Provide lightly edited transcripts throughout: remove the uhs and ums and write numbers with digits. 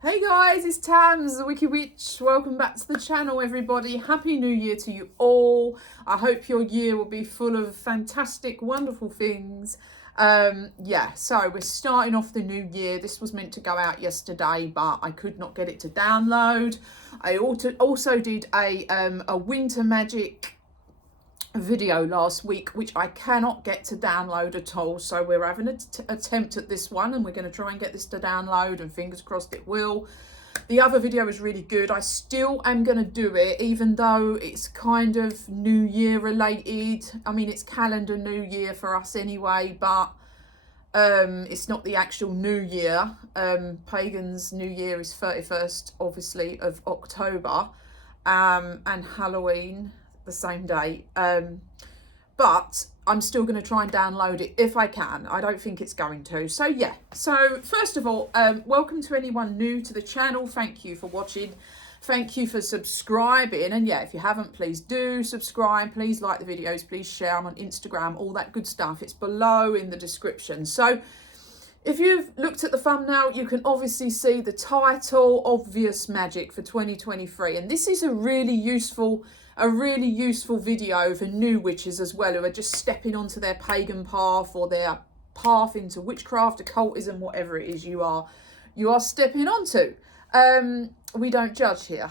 Hey guys, it's Tams, the Wicked Witch. Welcome back to the channel, everybody. Happy New Year to you all. I hope your year will be full of fantastic, wonderful things. So we're starting off the new year. This was meant to go out yesterday, but I could not get it to download. I also did a winter magic video last week, which I cannot get to download at all, so we're having an attempt at this one, and we're going to try and get this to download, and fingers crossed it will. The other video is really good. I still am going to do it, even though it's kind of New Year related. I mean, it's calendar New Year for us anyway, but it's not the actual New Year. Pagans New Year is 31st, obviously, of October, and Halloween the same day, but I'm still going to try and download it if I can. I don't think it's going to. So yeah, so first of all, welcome to anyone new to the channel. Thank you for watching, thank you for subscribing, and yeah, if you haven't, please do subscribe, please like the videos, please share them on Instagram, all that good stuff. It's below in the description. So if you've looked at the thumbnail, you can obviously see the title, Obvious Magic for 2023, and this is a really useful video for new witches as well, who are just stepping onto their pagan path or their path into witchcraft, occultism, whatever it is you are stepping onto. We don't judge here.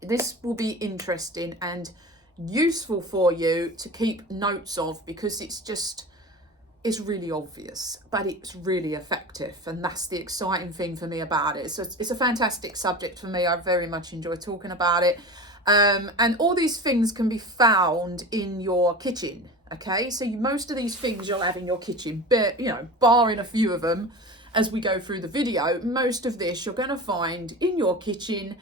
This will be interesting and useful for you to keep notes of, because it's really obvious, but it's really effective, and that's the exciting thing for me about it. So it's a fantastic subject for me. I very much enjoy talking about it. And all these things can be found in your kitchen, okay? So most of these things you'll have in your kitchen, but, you know, barring a few of them as we go through the video, most of this you're going to find in your kitchen.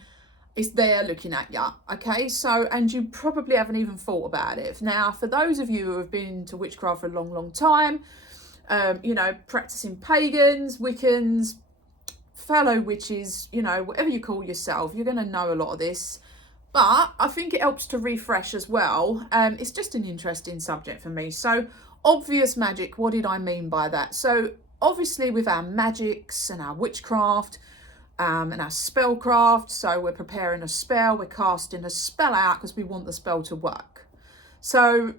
It's there looking at you, okay? So, and you probably haven't even thought about it. Now, for those of you who have been into witchcraft for a long, long time, you know, practicing pagans, Wiccans, fellow witches, you know, whatever you call yourself, you're going to know a lot of this. But I think it helps to refresh as well. It's just an interesting subject for me. So, obvious magic, what did I mean by that? So, obviously with our magics and our witchcraft, and our spellcraft, so we're preparing a spell, we're casting a spell out because we want the spell to work. So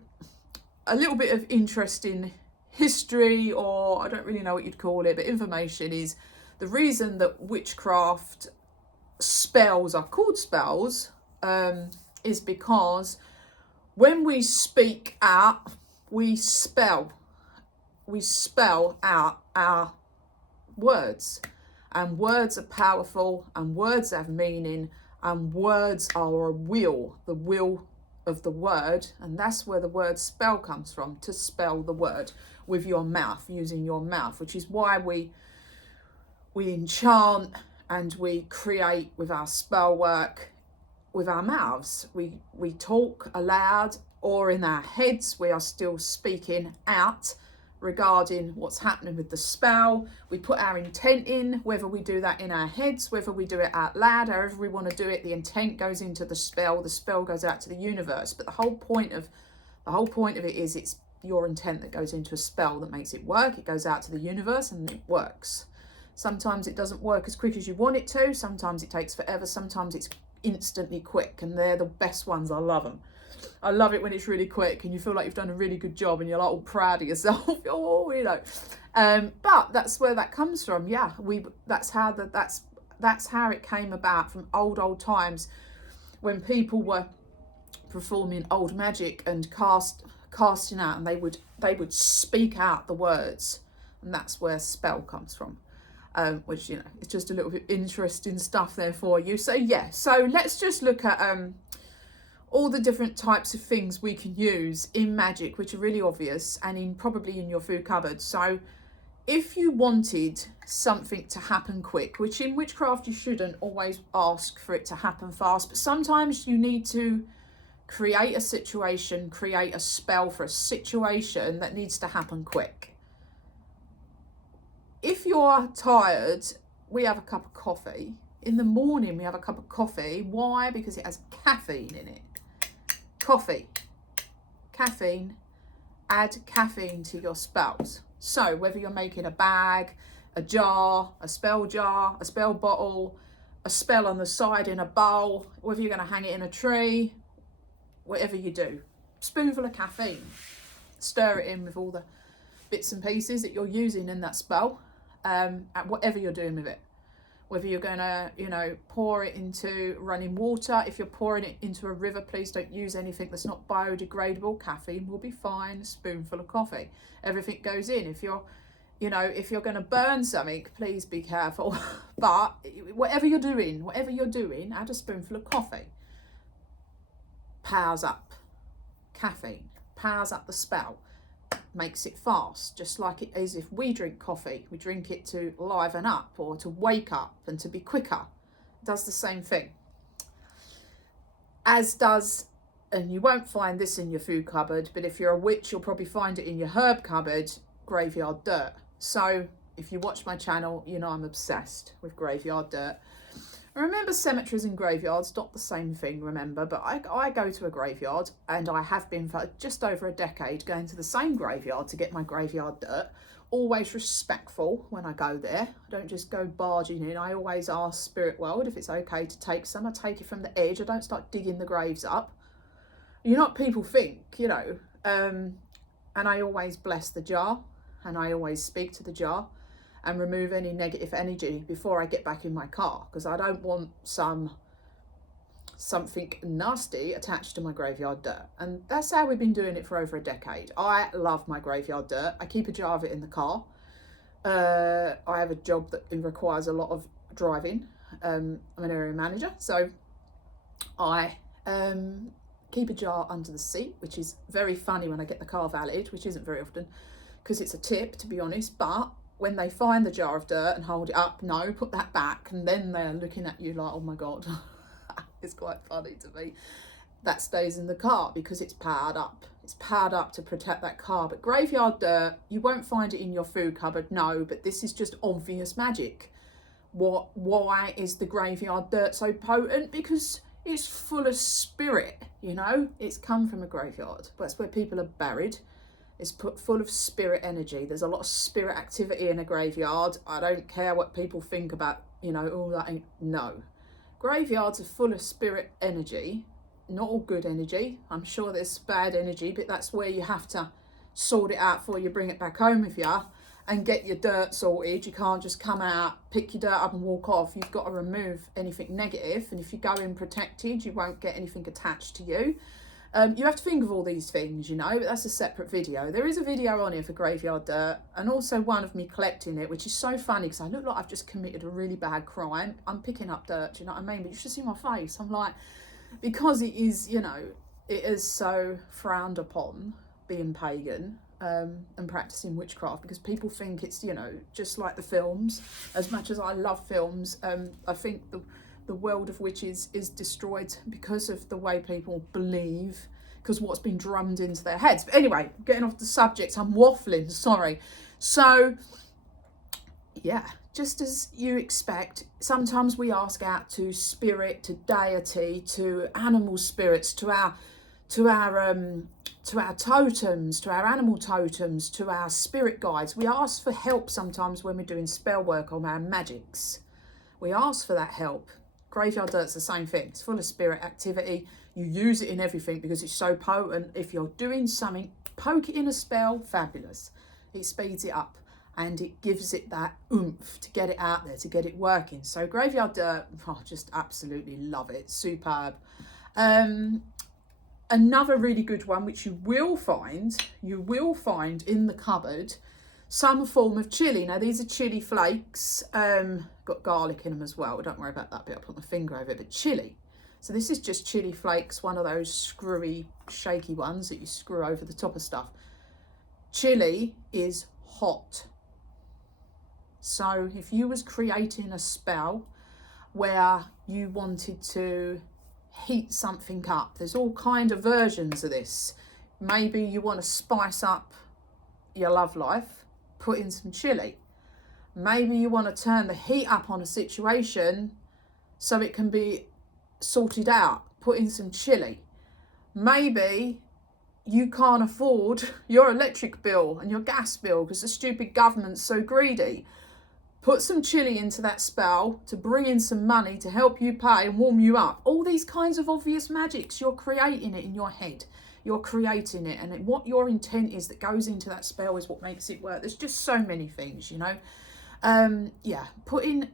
a little bit of interesting history, or I don't really know what you'd call it, but information is the reason that witchcraft spells are called spells is because when we speak out, we spell out our words. And words are powerful, and words have meaning, and words are a will, the will of the word. And that's where the word spell comes from, to spell the word with your mouth, using your mouth, which is why we enchant and we create with our spell work with our mouths. We talk aloud, or in our heads we are still speaking out regarding what's happening with the spell. We put our intent in, whether we do that in our heads, whether we do it out loud, however we want to do it. The intent goes into the spell goes out to the universe. But the whole point of it is it's your intent that goes into a spell that makes it work. It goes out to the universe and it works. Sometimes it doesn't work as quick as you want it to, sometimes it takes forever, sometimes it's instantly quick, and they're the best ones. I love them. I love it when it's really quick and you feel like you've done a really good job and you're like all proud of yourself. Oh, you know. But that's where that comes from. Yeah, that's how it came about from old times, when people were performing old magic and casting out, and they would speak out the words, and that's where spell comes from. Which, you know, it's just a little bit interesting stuff there for you. So yeah, so let's just look at all the different types of things we can use in magic, which are really obvious, and probably in your food cupboard. So if you wanted something to happen quick, which in witchcraft you shouldn't always ask for it to happen fast, but sometimes you need to create a situation, create a spell for a situation that needs to happen quick. If you're tired, we have a cup of coffee. In the morning we have a cup of coffee. Why? Because it has caffeine in it. Coffee, caffeine, add caffeine to your spells. So whether you're making a bag, a jar, a spell bottle, a spell on the side in a bowl, whether you're going to hang it in a tree, whatever you do. Spoonful of caffeine. Stir it in with all the bits and pieces that you're using in that spell, and whatever you're doing with it. Whether you're going to, you know, pour it into running water. If you're pouring it into a river, please don't use anything that's not biodegradable. Caffeine will be fine. A spoonful of coffee. Everything goes in. If you're, you know, if you're going to burn something, please be careful. But whatever you're doing, add a spoonful of coffee. Powers up. Caffeine powers up the spell. Makes it fast, just like it is if we drink coffee. We drink it to liven up or to wake up and to be quicker. It does the same thing. As does, and you won't find this in your food cupboard, but if you're a witch, you'll probably find it in your herb cupboard, graveyard dirt. So if you watch my channel, you know I'm obsessed with graveyard dirt. Remember, cemeteries and graveyards, not the same thing, remember, but I go to a graveyard, and I have been for just over a decade going to the same graveyard to get my graveyard dirt. Always respectful when I go there. I don't just go barging in. I always ask Spirit World if it's okay to take some. I take it from the edge. I don't start digging the graves up. You know what people think, you know. And I always bless the jar, and I always speak to the jar and remove any negative energy before I get back in my car, because I don't want something nasty attached to my graveyard dirt. And that's how we've been doing it for over a decade. I love my graveyard dirt. I keep a jar of it in the car. I have a job that requires a lot of driving. I'm an area manager, so I keep a jar under the seat, which is very funny when I get the car valeted, which isn't very often because it's a tip, to be honest. But when they find the jar of dirt and hold it up, no, put that back, and then they're looking at you like, oh my God. It's quite funny to me. That stays in the car because it's powered up. It's powered up to protect that car. But graveyard dirt, you won't find it in your food cupboard, no, but this is just obvious magic. Why is the graveyard dirt so potent? Because it's full of spirit, you know. It's come from a graveyard. That's where people are buried. It's put full of spirit energy. There's a lot of spirit activity in a graveyard. I don't care what people think about, you know, all that ain't, no. Graveyards are full of spirit energy, not all good energy. I'm sure there's bad energy, but that's where you have to sort it out before you bring it back home with you and get your dirt sorted. You can't just come out, pick your dirt up and walk off. You've got to remove anything negative, and if you go in protected, you won't get anything attached to you. You have to think of all these things, you know, but that's a separate video. There is a video on here for graveyard dirt, and also one of me collecting it, which is so funny because I look like I've just committed a really bad crime. I'm picking up dirt, you know what I mean? But you should see my face. I'm like, because it is, you know, it is so frowned upon being pagan and practicing witchcraft, because people think it's, you know, just like the films. As much as I love films, I think the world of witches is destroyed because of the way people believe, because what's been drummed into their heads. But anyway, getting off the subject, I'm waffling, sorry. So, yeah, just as you expect, sometimes we ask out to spirit, to deity, to animal spirits, to our totems, to our animal totems, to our spirit guides. We ask for help sometimes when we're doing spell work on our magics. We ask for that help. Graveyard dirt's the same thing. It's full of spirit activity. You use it in everything because it's so potent. If you're doing something, poke it in a spell, fabulous. It speeds it up and it gives it that oomph to get it out there, to get it working. So graveyard dirt, I just absolutely love it. Superb. Another really good one, which you will find in the cupboard, some form of chili. Now these are chili flakes, got garlic in them as well. Don't worry about that bit, I'll put my finger over it, but chili. So this is just chili flakes, one of those screwy, shaky ones that you screw over the top of stuff. Chili is hot. So if you was creating a spell where you wanted to heat something up, there's all kind of versions of this. Maybe you want to spice up your love life, put in some chili. Maybe you want to turn the heat up on a situation so it can be sorted out, put in some chili. Maybe you can't afford your electric bill and your gas bill because the stupid government's so greedy. put some chili into that spell to bring in some money to help you pay and warm you up. All these kinds of obvious magics, you're creating it in your head. You're creating it, and what your intent is that goes into that spell is what makes it work. There's just so many things, you know. Yeah, putting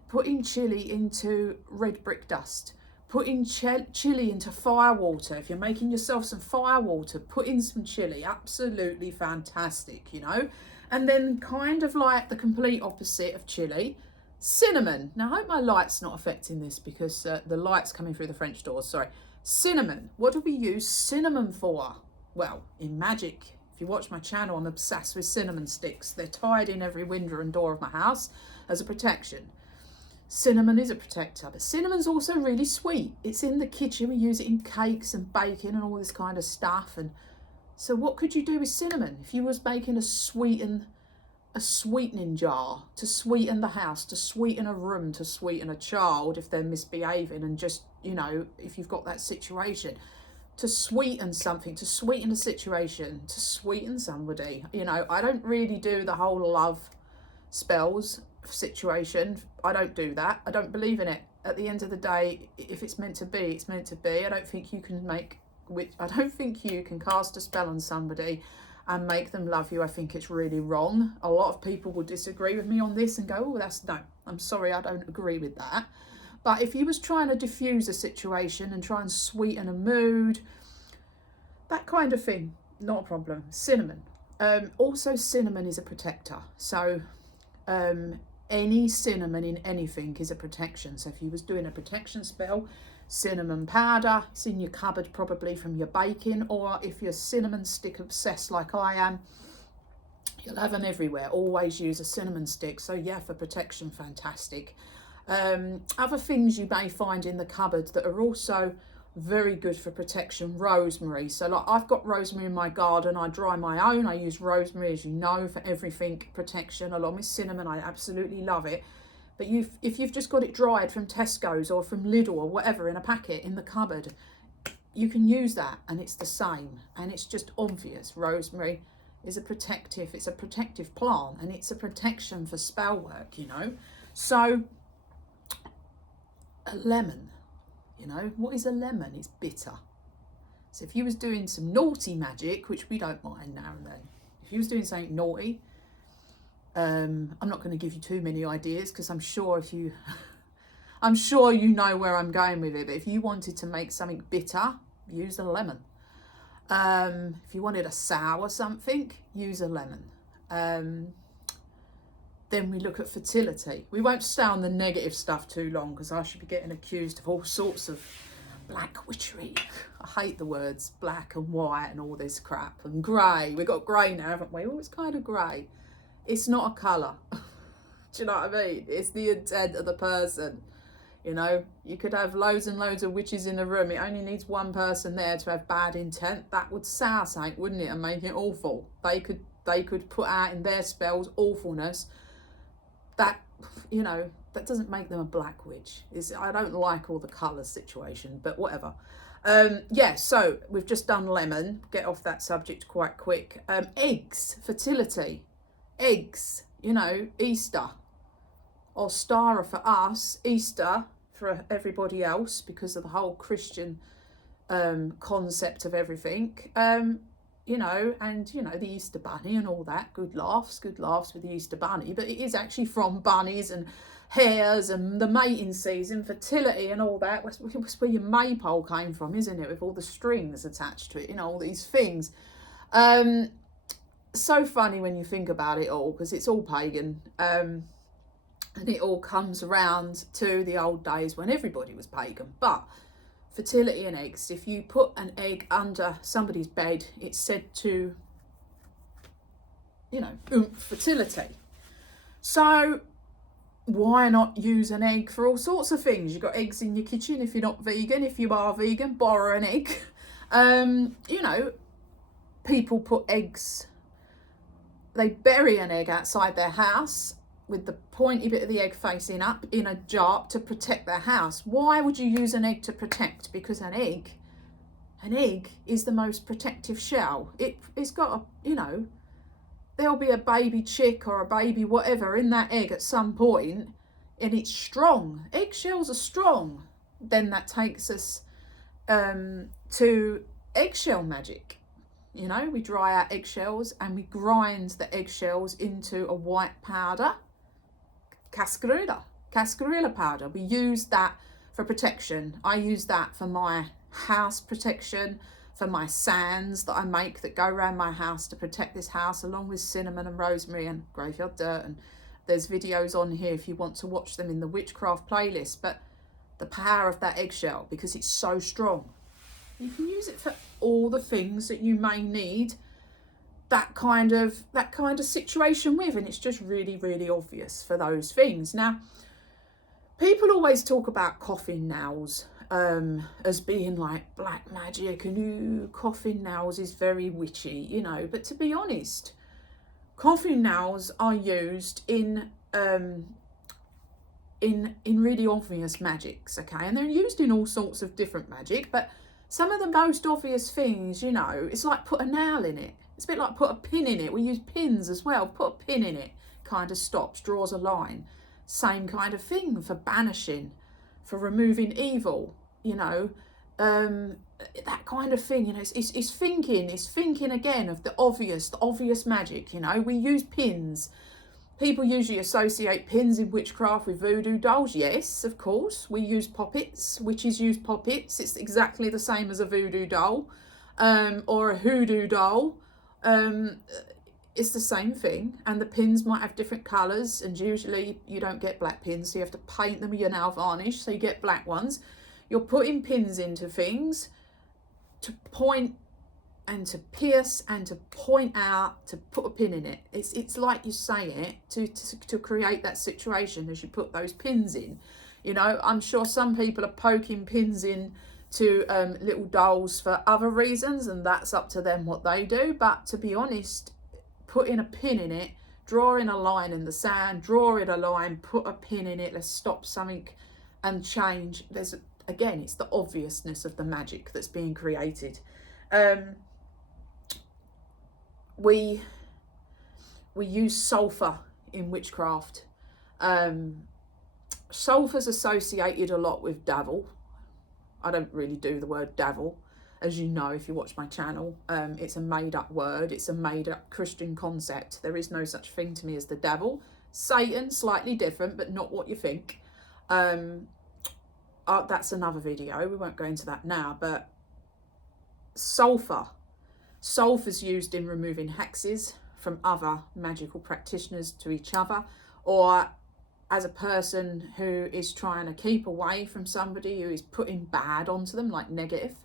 chili into red brick dust. Putting chili into fire water. If you're making yourself some fire water, put in some chili. Absolutely fantastic, you know. And then kind of like the complete opposite of chili, cinnamon. Now, I hope my light's not affecting this because the light's coming through the French doors, sorry. Cinnamon. What do we use cinnamon for? Well, in Magic, if you watch my channel, I'm obsessed with cinnamon sticks. They're tied in every window and door of my house as a protection. Cinnamon is a protector, but cinnamon's also really sweet. It's in the kitchen. We use it in cakes and baking and all this kind of stuff. And so what could you do with cinnamon? If you was making a sweetening jar to sweeten the house, to sweeten a room, to sweeten a child if they're misbehaving, and just, you know, if you've got that situation, to sweeten something, to sweeten a situation, to sweeten somebody. You know, I don't really do the whole love spells situation. I don't do that. I don't believe in it. At the end of the day, if it's meant to be, it's meant to be. I don't think you can cast a spell on somebody and make them love you. I think it's really wrong. A lot of people will disagree with me on this and go, oh, no, I'm sorry, I don't agree with that. But if you was trying to diffuse a situation and try and sweeten a mood, that kind of thing, not a problem. Cinnamon. Also, cinnamon is a protector. So any cinnamon in anything is a protection. So if you was doing a protection spell, cinnamon powder, it's in your cupboard probably from your baking, or if you're cinnamon stick obsessed like I am, you'll have them everywhere. Always use a cinnamon stick. So yeah, for protection, fantastic. Other things you may find in the cupboard that are also very good for protection, rosemary. So like I've got rosemary in my garden. I dry my own. I use rosemary, as you know, for everything protection, along with cinnamon. I absolutely love it. But if you've just got it dried from Tesco's or from Lidl or whatever in a packet in the cupboard, you can use that and it's the same. And it's just obvious. Rosemary is a protective plant, and it's a protection for spell work, you know. So a lemon, you know, what is a lemon? It's bitter. So if you was doing some naughty magic, which we don't mind now and then, if you was doing something naughty, I'm not going to give you too many ideas because I'm sure you know where I'm going with it. But if you wanted to make something bitter, use a lemon. If you wanted a sour something, use a lemon. Then we look at fertility. We won't stay on the negative stuff too long because I should be getting accused of all sorts of black witchery. I hate the words black and white and all this crap. And grey. We've got grey now, haven't we? Oh, it's kind of grey. It's not a colour. Do you know what I mean? It's the intent of the person. You know, you could have loads and loads of witches in a room. It only needs one person there to have bad intent. That would sour something, wouldn't it? And make it awful. They could put out in their spells awfulness. That, you know, that doesn't make them a black witch. I don't like all the colour situation, but whatever. Yeah, so we've just done lemon. Get off that subject quite quick. Eggs, fertility. Eggs, you know, Easter. Ostara for us, Easter for everybody else because of the whole Christian concept of everything. You know, and, you know, the Easter bunny and all that. Good laughs with the Easter bunny. But it is actually from bunnies and hares and the mating season, fertility and all that. That's where your maypole came from, isn't it? With all the strings attached to it, you know, all these things. So funny when you think about it all because it's all pagan. And it all comes around to the old days when everybody was pagan. But fertility and eggs, if you put an egg under somebody's bed, it's said to, you know, fertility. So why not use an egg for all sorts of things? You've got eggs in your kitchen if you're not vegan. If you are vegan, borrow an egg. You know, people put eggs, they bury an egg outside their house with the pointy bit of the egg facing up in a jar to protect their house. Why would you use an egg to protect? Because an egg is the most protective shell. It's got a, you know, there'll be a baby chick or a baby whatever in that egg at some point, and it's strong. Eggshells are strong. Then that takes us to eggshell magic. You know, we dry our eggshells and we grind the eggshells into a white powder, cascarilla powder. We use that for protection. I use that for my house protection, for my sands that I make that go around my house to protect this house, along with cinnamon and rosemary and graveyard dirt. And there's videos on here if you want to watch them in the Witchcraft playlist. But the power of that eggshell, because it's so strong, you can use it for all the things that you may need that kind of situation with, and it's just really, really obvious for those things. Now, people always talk about coffin nails as being like black magic, and ooh, coffin nails is very witchy, you know. But to be honest, coffin nails are used in really obvious magics, okay, and they're used in all sorts of different magic. But some of the most obvious things, you know, it's like put a nail in it. It's a bit like put a pin in it. We use pins as well. Put a pin in it, kind of stops, draws a line. Same kind of thing for banishing, for removing evil, you know, that kind of thing. You know, it's thinking again of the obvious magic. You know, we use pins. People usually associate pins in witchcraft with voodoo dolls. Yes, of course. We use poppets. Witches use poppets. It's exactly the same as a voodoo doll or a hoodoo doll. It's the same thing. And the pins might have different colours. And usually you don't get black pins, so you have to paint them with your nail varnish, so you get black ones. You're putting pins into things to point and to pierce and to point out, to put a pin in it. It's like you say it to create that situation as you put those pins in. You know, I'm sure some people are poking pins in to little dolls for other reasons, and that's up to them what they do. But to be honest, putting a pin in it, drawing a line in the sand, drawing a line, put a pin in it, let's stop something and change. Again, it's the obviousness of the magic that's being created. We use sulfur in witchcraft. Sulfur's associated a lot with devil. I don't really do the word devil, as you know if you watch my channel. It's a made up word. It's a made up Christian concept. There is no such thing to me as the devil. Satan, slightly different, but not what you think. That's another video. We won't go into that now. But sulfur's used in removing hexes from other magical practitioners to each other, or as a person who is trying to keep away from somebody who is putting bad onto them, like negative.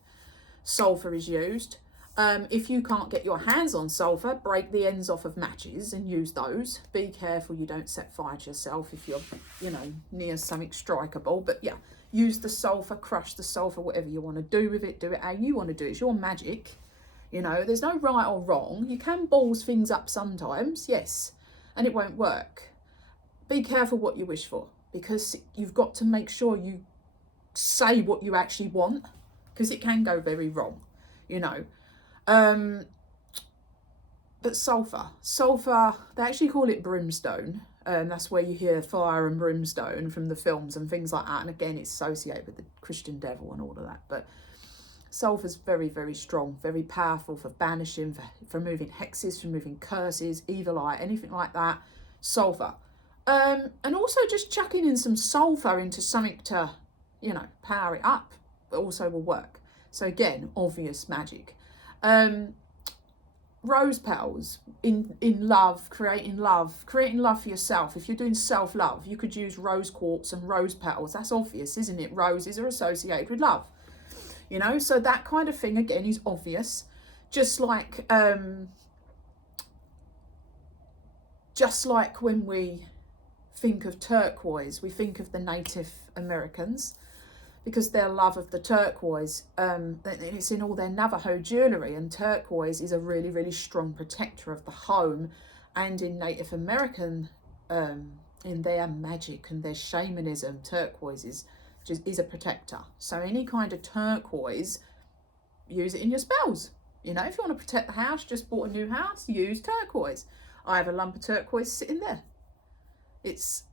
Sulfur is used. If you can't get your hands on sulfur, break the ends off of matches and use those. Be careful you don't set fire to yourself if you're, you know, near something strikeable. But yeah, use the sulfur, crush the sulfur, whatever you want to do with it. Do it how you want to do it. It's your magic. You know, there's no right or wrong. You can balls things up sometimes, yes, and it won't work. Be careful what you wish for, because you've got to make sure you say what you actually want, because it can go very wrong, you know. But sulfur, they actually call it brimstone. That's where you hear fire and brimstone from the films and things like that. And again, it's associated with the Christian devil and all of that. But sulfur's very, very strong, very powerful for banishing, for removing hexes, for removing curses, evil eye, anything like that. Sulfur. And also just chucking in some sulfur into something to, you know, power it up also will work. So again, obvious magic. Rose petals in love, creating love for yourself. If you're doing self-love, you could use rose quartz and rose petals. That's obvious, isn't it? Roses are associated with love, you know, so that kind of thing again is obvious. Just like when we think of turquoise, we think of the Native Americans, because their love of the turquoise, it's in all their Navajo jewellery, and turquoise is a really, really strong protector of the home. And in Native American, in their magic and their shamanism, turquoise is a protector. So any kind of turquoise, use it in your spells. You know, if you want to protect the house, just bought a new house, use turquoise. I have a lump of turquoise sitting there. It's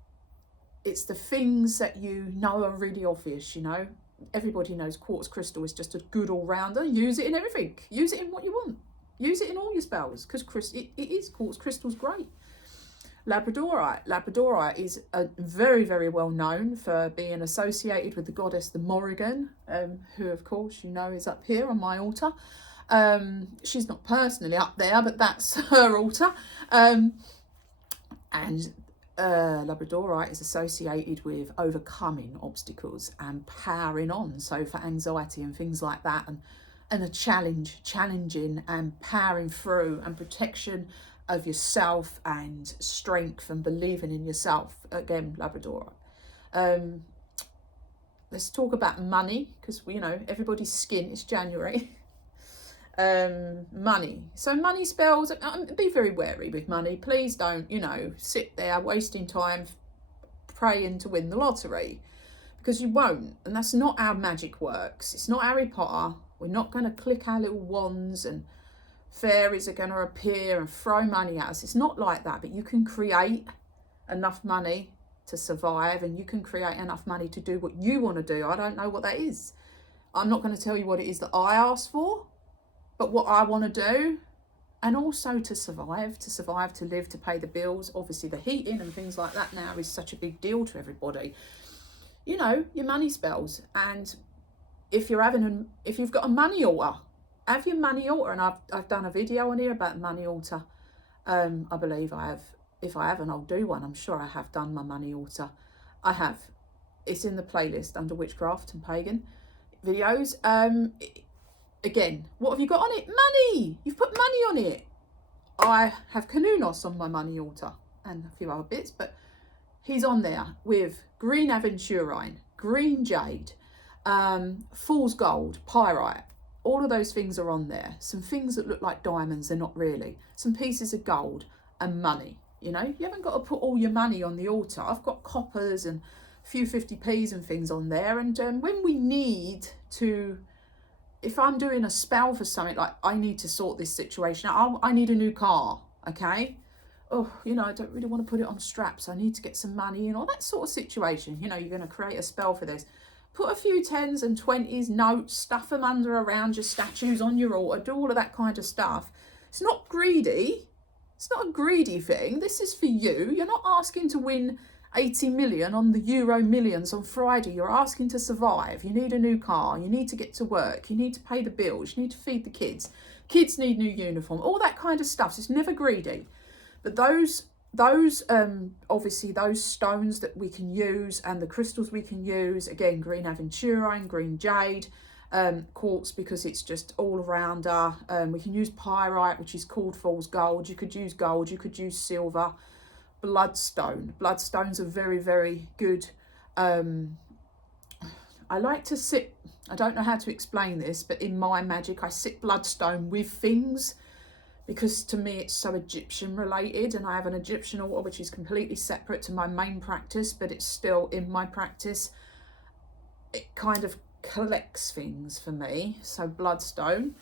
the things that you know are really obvious, you know. Everybody knows quartz crystal is just a good all-rounder. Use it in everything. Use it in what you want. Use it in all your spells, because it is, quartz crystal's great. Labradorite. Labradorite is very, very well known for being associated with the goddess, the Morrigan, who, of course, you know is up here on my altar. She's not personally up there, but that's her altar. And Labradorite is associated with overcoming obstacles and powering on. So for anxiety and things like that, and a challenging and powering through, and protection of yourself and strength and believing in yourself. Again, Labradorite. Let's talk about money, because you know everybody's skin. It's January. Money. So money spells, be very wary with money. Please don't, you know, sit there wasting time praying to win the lottery, because you won't. And that's not how magic works. It's not Harry Potter. We're not going to click our little wands and fairies are going to appear and throw money at us. It's not like that. But you can create enough money to survive, and you can create enough money to do what you want to do. I don't know what that is. I'm not going to tell you what it is that I asked for, but what I want to do, and also to survive, to live, to pay the bills. Obviously the heating and things like that now is such a big deal to everybody. You know, your money spells. And if you've got a money altar, have your money altar. And I've done a video on here about money altar. I believe I have. If I haven't, I'll do one. I'm sure I have done my money altar. I have. It's in the playlist under Witchcraft and Pagan videos. Again, what have you got on it? Money! You've put money on it. I have Canunos on my money altar and a few other bits, but he's on there with green aventurine, green jade, fool's gold, pyrite. All of those things are on there. Some things that look like diamonds, they're not really. Some pieces of gold and money. You know, you haven't got to put all your money on the altar. I've got coppers and a few 50p's and things on there. And when we need to, if I'm doing a spell for something, like I need to sort this situation out, I need a new car, okay? Oh, you know, I don't really want to put it on straps. I need to get some money and all that sort of situation. You know, you're going to create a spell for this. Put a few 10s and 20s, notes, stuff them under around your statues on your altar, do all of that kind of stuff. It's not greedy. It's not a greedy thing. This is for you. You're not asking to win 80 million on the Euro Millions on Friday. You're asking to survive. You need a new car. You need to get to work. You need to pay the bills. You need to feed the kids. Kids need new uniform. All that kind of stuff. So it's never greedy. But those obviously those stones that we can use and the crystals we can use, again, green aventurine, green jade, quartz, because it's just all arounder. We can use pyrite, which is called fool's gold. You could use gold. You could use silver. Bloodstone. Bloodstones are very, very good. I like to sit, I don't know how to explain this, but in my magic I sit bloodstone with things, because to me it's so Egyptian related, and I have an Egyptian altar which is completely separate to my main practice, but it's still in my practice. It kind of collects things for me. So bloodstone,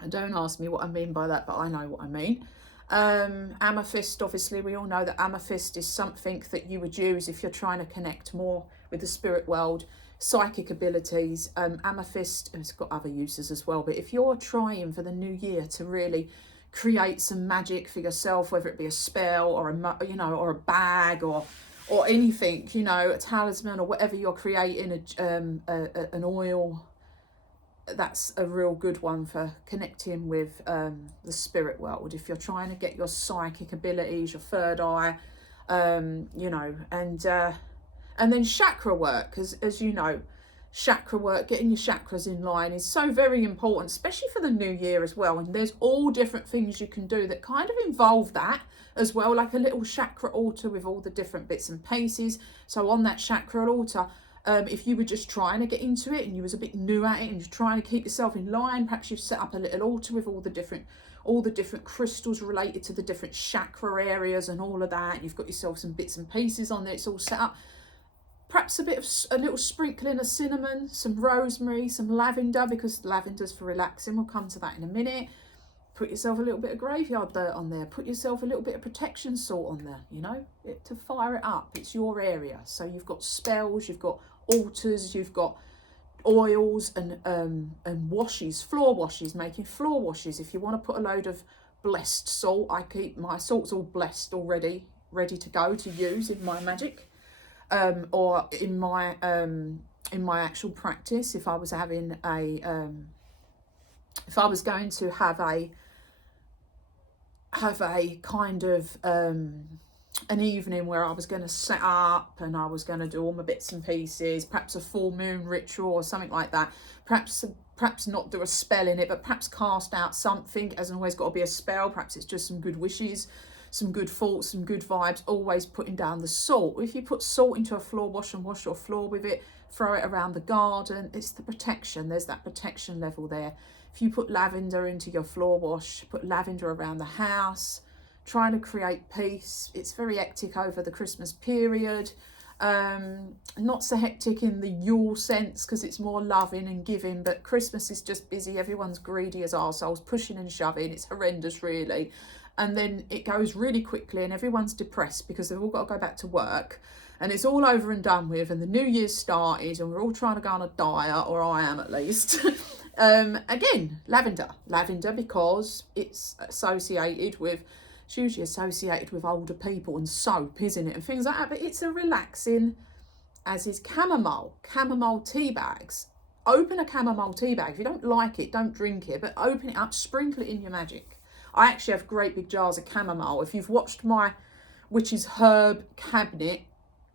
and don't ask me what I mean by that, but I know what I mean. Amethyst, obviously we all know that amethyst is something that you would use if you're trying to connect more with the spirit world, psychic abilities. Amethyst has got other uses as well, but if you're trying for the new year to really create some magic for yourself, whether it be a spell or or a bag or anything, you know, a talisman or whatever you're creating, an oil, that's a real good one for connecting with the spirit world. If you're trying to get your psychic abilities, your third eye, you know, and then chakra work, because as you know, chakra work, getting your chakras in line is so very important, especially for the new year as well. And there's all different things you can do that kind of involve that as well, like a little chakra altar with all the different bits and pieces. So on that chakra altar, if you were just trying to get into it and you was a bit new at it and you're trying to keep yourself in line, perhaps you've set up a little altar with all the different crystals related to the different chakra areas and all of that. You've got yourself some bits and pieces on there. It's all set up. Perhaps a little sprinkling of cinnamon, some rosemary, some lavender, because lavender's for relaxing. We'll come to that in a minute. Put yourself a little bit of graveyard dirt on there. Put yourself a little bit of protection salt on there, you know, to fire it up. It's your area. So you've got spells, you've got altars, you've got oils and washes, floor washes, making floor washes. If you want to put a load of blessed salt, I keep my salts all blessed already, ready to go to use in my magic, or in my actual practice. If I was having a if I was going to have a kind of an evening where I was going to set up and I was going to do all my bits and pieces, perhaps a full moon ritual or something like that, perhaps not do a spell in it, but perhaps cast out something. It hasn't always got to be a spell. Perhaps it's just some good wishes, some good thoughts, some good vibes, always putting down the salt. If you put salt into a floor wash and wash your floor with it, throw it around the garden, it's the protection. There's that protection level there. If you put lavender into your floor wash, put lavender around the house, trying to create peace. It's very hectic over the Christmas period. Not so hectic in the Yule sense because it's more loving and giving, but Christmas is just busy. Everyone's greedy as arseholes, pushing and shoving. It's horrendous, really. And then it goes really quickly and everyone's depressed because they've all got to go back to work and it's all over and done with and the new year's started and we're all trying to go on a diet, or I am at least. Again, lavender because it's associated with, it's usually associated with older people and soap, isn't it, and things like that, but it's a relaxing, as is chamomile tea bags. Open a chamomile tea bag. If you don't like it, don't drink it, but open it up, sprinkle it in your magic. I actually have great big jars of chamomile. If you've watched my witch's herb cabinet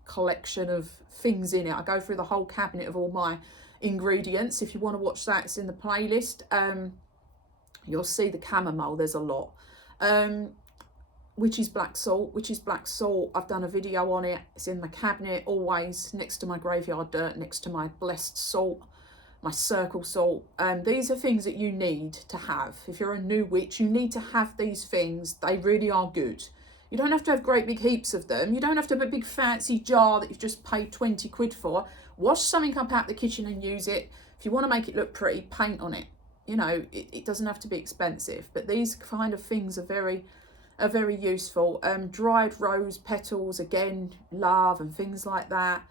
collection of things in it, I go through the whole cabinet of all my ingredients. If you want to watch that, it's in the playlist. You'll see the chamomile, there's a lot. Witch's black salt, I've done a video on it. It's in my cabinet, always next to my graveyard dirt, next to my blessed salt, my circle salt. These are things that you need to have. If you're a new witch, you need to have these things. They really are good. You don't have to have great big heaps of them. You don't have to have a big fancy jar that you've just paid 20 quid for. Wash something up out the kitchen and use it. If you want to make it look pretty, paint on it. You know, it doesn't have to be expensive, but these kind of things are very useful. Dried rose petals, again, love and things like that.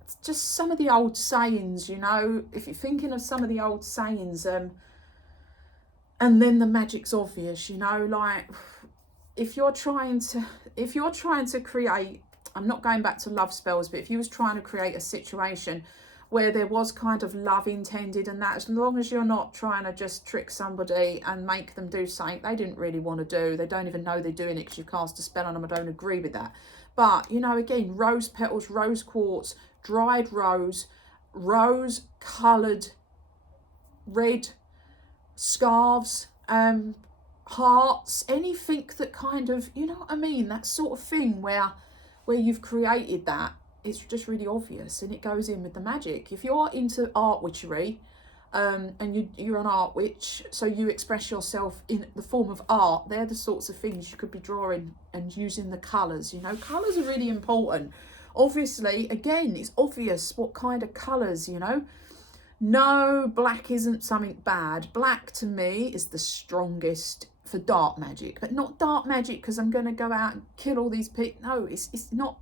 It's just some of the old sayings, you know, if you're thinking of some of the old sayings, and then the magic's obvious, you know, like if you're trying to create, I'm not going back to love spells, but if you was trying to create a situation where there was kind of love intended and that, as long as you're not trying to just trick somebody and make them do something they didn't really want to do, they don't even know they're doing it because you cast a spell on them, I don't agree with that. But, you know, again, rose petals, rose quartz, dried rose coloured red scarves, hearts, anything that kind of, you know what I mean, that sort of thing where you've created that. It's just really obvious and it goes in with the magic. If you're into art witchery, and you're an art witch, so you express yourself in the form of art, they're the sorts of things you could be drawing and using the colours. You know, colours are really important. Obviously, again, it's obvious what kind of colours, you know. No, black isn't something bad. Black to me is the strongest for dark magic, but not dark magic because I'm going to go out and kill all these people. No, it's not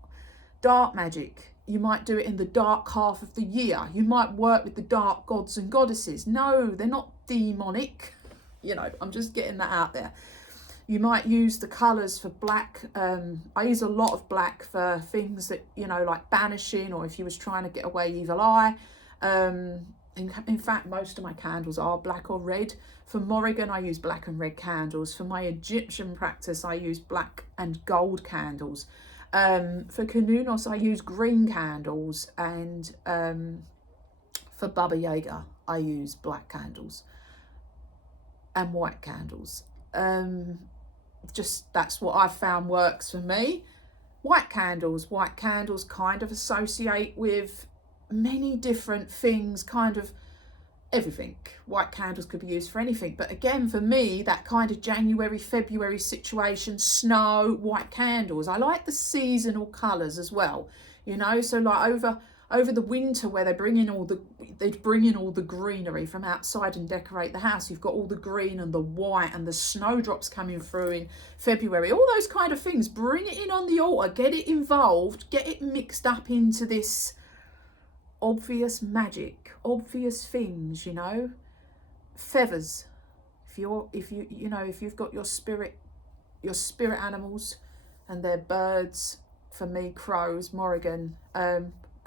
dark magic. You might do it in the dark half of the year. You might work with the dark gods and goddesses. No, they're not demonic. You know, I'm just getting that out there. You might use the colours for black. I use a lot of black for things that, you know, like banishing, or if you was trying to get away evil eye. In fact, most of my candles are black or red. For Morrigan, I use black and red candles. For my Egyptian practice, I use black and gold candles. For Kanunos, I use green candles, and for Baba Yaga, I use black candles and white candles. Just that's what I've found works for me. White candles kind of associate with many different things, kind of everything. White candles could be used for anything, but again, for me, that kind of January, February situation, snow, white candles. I like the seasonal colours as well, you know, so like over the winter where they'd bring in all the greenery from outside and decorate the house. You've got all the green and the white and the snowdrops coming through in February, all those kind of things. Bring it in on the altar, get it involved, get it mixed up into this obvious magic, obvious things, you know. Feathers. If you've got your spirit animals, and they're birds, for me, crows, Morrigan,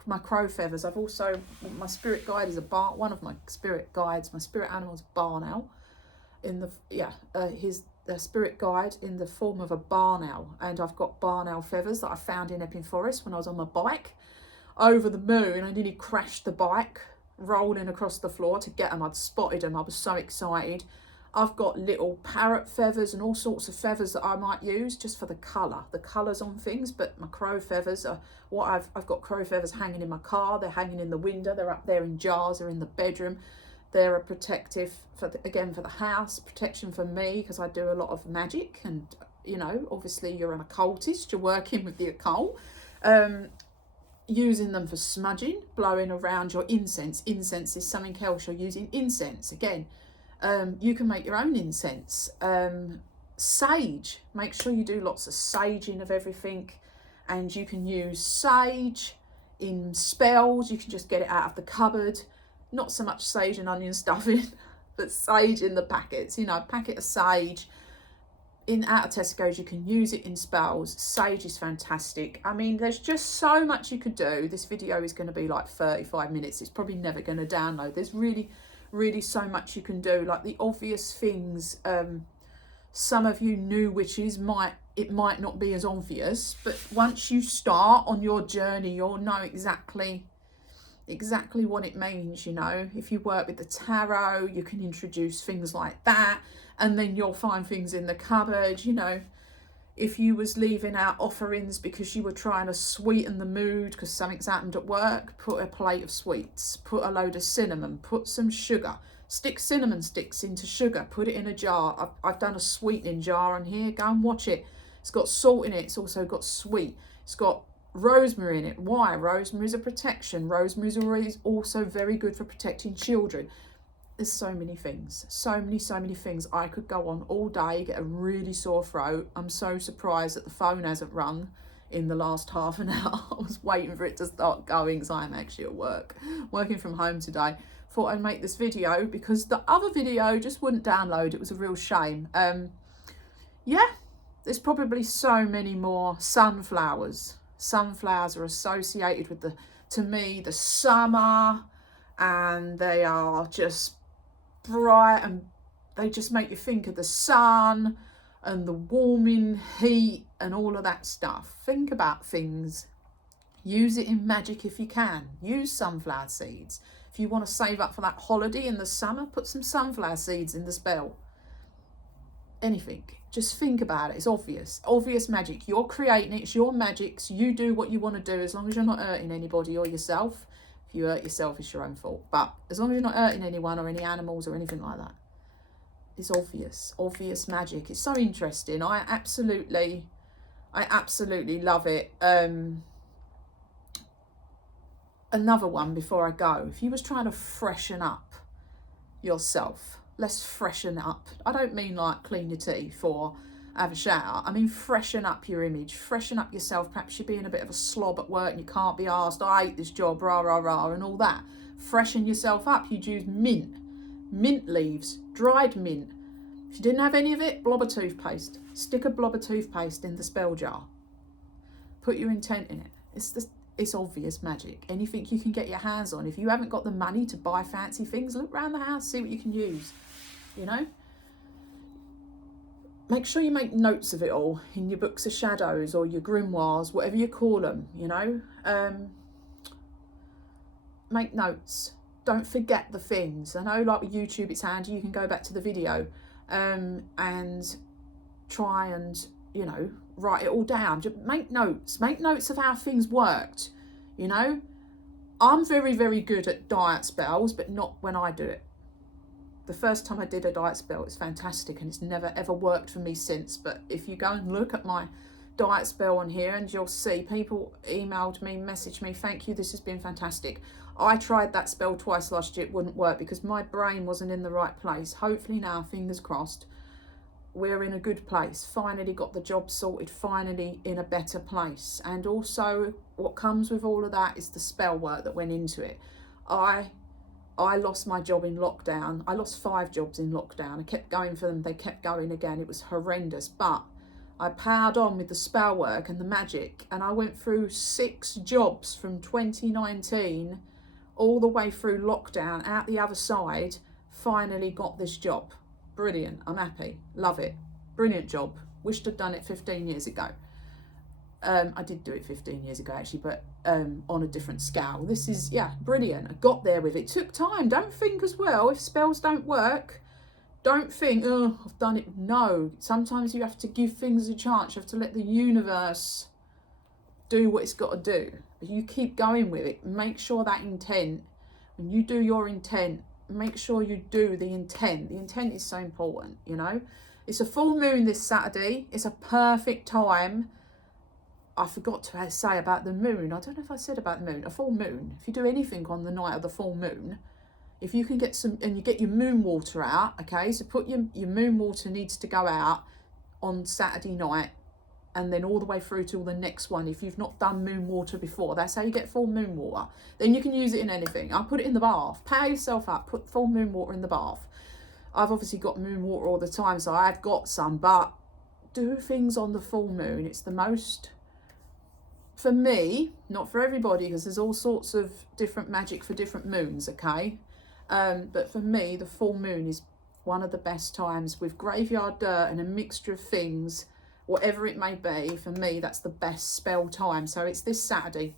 my crow feathers. I've also, my spirit guide is one of my spirit guides, my spirit animal's barn owl, his spirit guide in the form of a barn owl. And I've got barn owl feathers that I found in Epping Forest when I was on my bike over the moon. I nearly crashed the bike rolling across the floor to get them. I'd spotted them, I was so excited. I've got little parrot feathers and all sorts of feathers that I might use just for the colours on things. But my crow feathers are what I've got crow feathers hanging in my car. They're hanging in the window. They're up there in jars. They're in the bedroom. They're a protective for the house, protection for me, because I do a lot of magic. And, you know, obviously you're an occultist. You're working with the occult. Using them for smudging, blowing around your incense. Incense is something else. You're using incense again. You can make your own incense. Sage, make sure you do lots of saging of everything, and you can use sage in spells. You can just get it out of the cupboard, not so much sage and onion stuffing, but sage in the packets, you know, a packet of sage out of Tesco's. You can use it in spells. Sage is fantastic. I mean, there's just so much you could do. This video is going to be like 35 minutes. It's probably never going to download. There's really so much you can do, like the obvious things. Some of you new witches might not be as obvious, but once you start on your journey, you'll know exactly what it means. You know, if you work with the tarot, you can introduce things like that, and then you'll find things in the cupboard. You know, if you was leaving out offerings because you were trying to sweeten the mood because something's happened at work, put a plate of sweets, put a load of cinnamon, put some sugar, stick cinnamon sticks into sugar, put it in a jar. I've done a sweetening jar on here, go and watch it. It's got salt in it, it's also got sweet, it's got rosemary in it. Why? Rosemary is a protection. Rosemary is also very good for protecting children. There's so many things, so many things. I could go on all day, get a really sore throat. I'm so surprised that the phone hasn't rung in the last half an hour. I was waiting for it to start going because I'm actually at work, working from home today. Thought I'd make this video because the other video just wouldn't download. It was a real shame. Yeah, there's probably so many more sunflowers. Sunflowers are associated with to me, the summer, and they are just bright and they just make you think of the sun and the warming heat and all of that stuff. Think about things. Use it in magic if you can. Use sunflower seeds. If you want to save up for that holiday in the summer, put some sunflower seeds in the spell. Anything. Just think about it. It's obvious magic. You're creating it. It's your magics. You do what you want to do as long as you're not hurting anybody or yourself. If you hurt yourself, it's your own fault. But as long as you're not hurting anyone or any animals or anything like that, it's obvious magic. It's so interesting. I absolutely love it. Another one before I go. If you was trying to freshen up yourself, let's freshen up. I don't mean like clean your teeth or have a shower. I mean freshen up your image, freshen up yourself. Perhaps you're being a bit of a slob at work and you can't be asked, I hate this job, rah, rah, rah, and all that. Freshen yourself up. You'd use mint leaves, dried mint. If you didn't have any of it, blob of toothpaste. Stick a blob of toothpaste in the spell jar. Put your intent in it. It's obvious magic. Anything you can get your hands on. If you haven't got the money to buy fancy things, look around the house, see what you can use, you know. Make sure you make notes of it all in your books of shadows or your grimoires, whatever you call them, you know. Make notes. Don't forget the things. I know, like with YouTube, it's handy. You can go back to the video and try and, you know, write it all down. Just make notes of how things worked, you know. I'm very good at diet spells, but not when I do it. The first time I did a diet spell, it's fantastic and it's never ever worked for me since. But if you go and look at my diet spell on here, and you'll see people emailed me, messaged me, thank you, this has been fantastic. I tried that spell twice last year, it wouldn't work because my brain wasn't in the right place. Hopefully now, fingers crossed, we're in a good place. Finally got the job sorted, finally in a better place. And also what comes with all of that is the spell work that went into it. I lost my job in lockdown. I lost 5 jobs in lockdown. I kept going for them, they kept going again. It was horrendous, but I powered on with the spell work and the magic, and I went through 6 jobs from 2019 all the way through lockdown, out the other side, finally got this job. Brilliant, I'm happy, love it, brilliant job. Wished I'd done it 15 years ago. I did do it 15 years ago actually, but on a different scale. This is, yeah, brilliant. I got there with it. It took time. Don't think as well, if spells don't work, don't think, oh, I've done it. No, sometimes you have to give things a chance. You have to let the universe do what it's got to do. But you keep going with it. Make sure that intent, when you do your intent, make sure you do the intent. The intent is so important, you know. It's a full moon this Saturday. It's a perfect time. I forgot to say about the moon. I don't know if I said about the moon. A full moon. If you do anything on the night of the full moon, if you can get some, and you get your moon water out, okay, so put your moon water needs to go out on Saturday night, and then all the way through till the next one. If you've not done moon water before, that's how you get full moon water. Then you can use it in anything. I'll put it in the bath. Power yourself up. Put full moon water in the bath. I've obviously got moon water all the time, so I've got some, but do things on the full moon. It's the most, for me, not for everybody, because there's all sorts of different magic for different moons, okay? But for me, the full moon is one of the best times with graveyard dirt and a mixture of things, whatever it may be. For me, that's the best spell time. So it's this Saturday,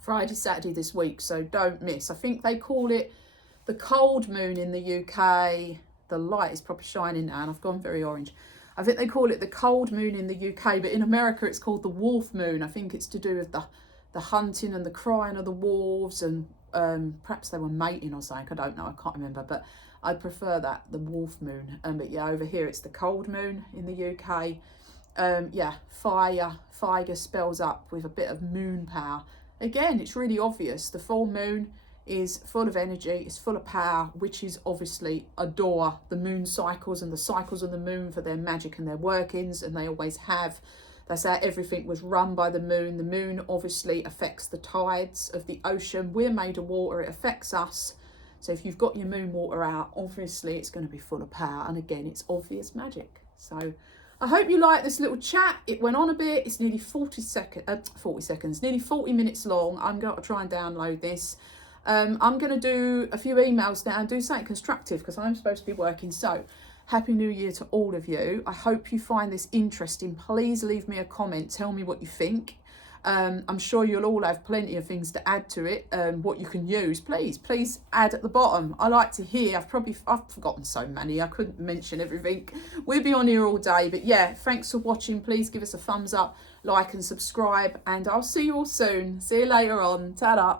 Friday, Saturday this week, so don't miss. I think they call it the cold moon in the UK. The light is probably shining now and I've gone very orange. I think they call it the cold moon in the UK, but in America it's called the wolf moon. I think it's to do with the hunting and the crying of the wolves, and perhaps they were mating or something. I don't know, I can't remember, but I prefer that, the wolf moon. But yeah, over here it's the cold moon in the UK. Yeah, fire spells up with a bit of moon power. Again, it's really obvious. The full moon is full of energy, it's full of power. Witches obviously adore the moon cycles and the cycles of the moon for their magic and their workings, and they always have. That's how everything was run by the moon. The moon obviously affects the tides of the ocean. We're made of water, it affects us. So if you've got your moon water out, obviously it's going to be full of power. And again, it's obvious magic. So I hope you like this little chat. It went on a bit. It's nearly 40 seconds, nearly 40 minutes long. I'm going to try and download this. I'm going to do a few emails now and do something constructive because I'm supposed to be working. So Happy New Year to all of you. I hope you find this interesting. Please leave me a comment. Tell me what you think. I'm sure you'll all have plenty of things to add to it, what you can use. Please add at the bottom. I like to hear. I've forgotten so many. I couldn't mention everything. We'll be on here all day. But yeah, thanks for watching. Please give us a thumbs up, like and subscribe. And I'll see you all soon. See you later on. Ta-da.